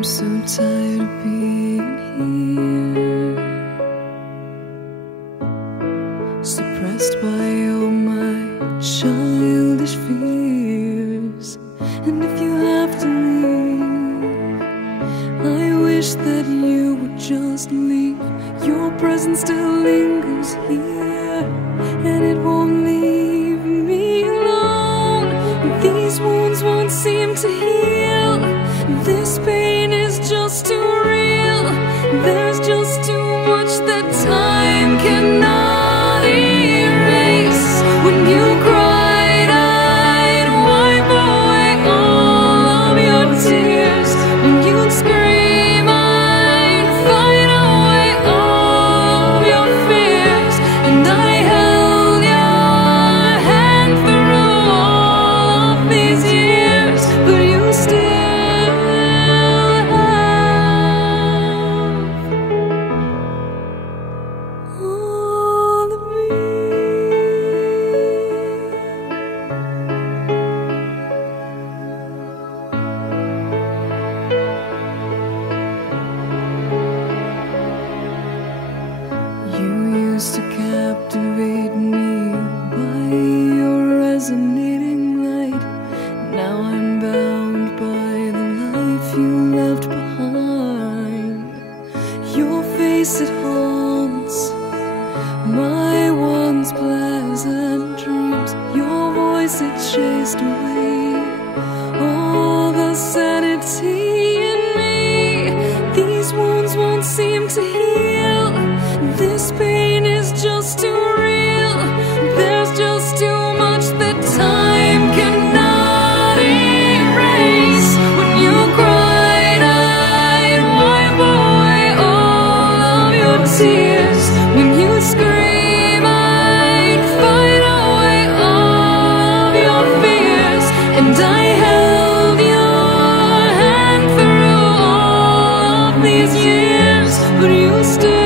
I'm so tired of being here, suppressed by all my childish fears. And if you have to leave, I wish that you would just leave. Your presence still lingers here, and it won't leave me alone. These wounds won't seem to heal. This pain is just too real. There's just too much that time cannot erase. When you cried, I'd wipe away all of your tears. When you'd scream, I'd fight away all of your fears. And I held your hand through all of these years, but you still to captivate me by your resonating light. Now I'm bound by the life you left behind. Your face, it haunts my once pleasant dreams. Your voice, it chased away all the sanity in me. These wounds won't seem to heal. This pain is just too real. There's just too much that time cannot erase. When you cried, I'd wipe away all of your tears. When you scream, I'd fight away all of your fears. And I held your hand through all of these years, but you still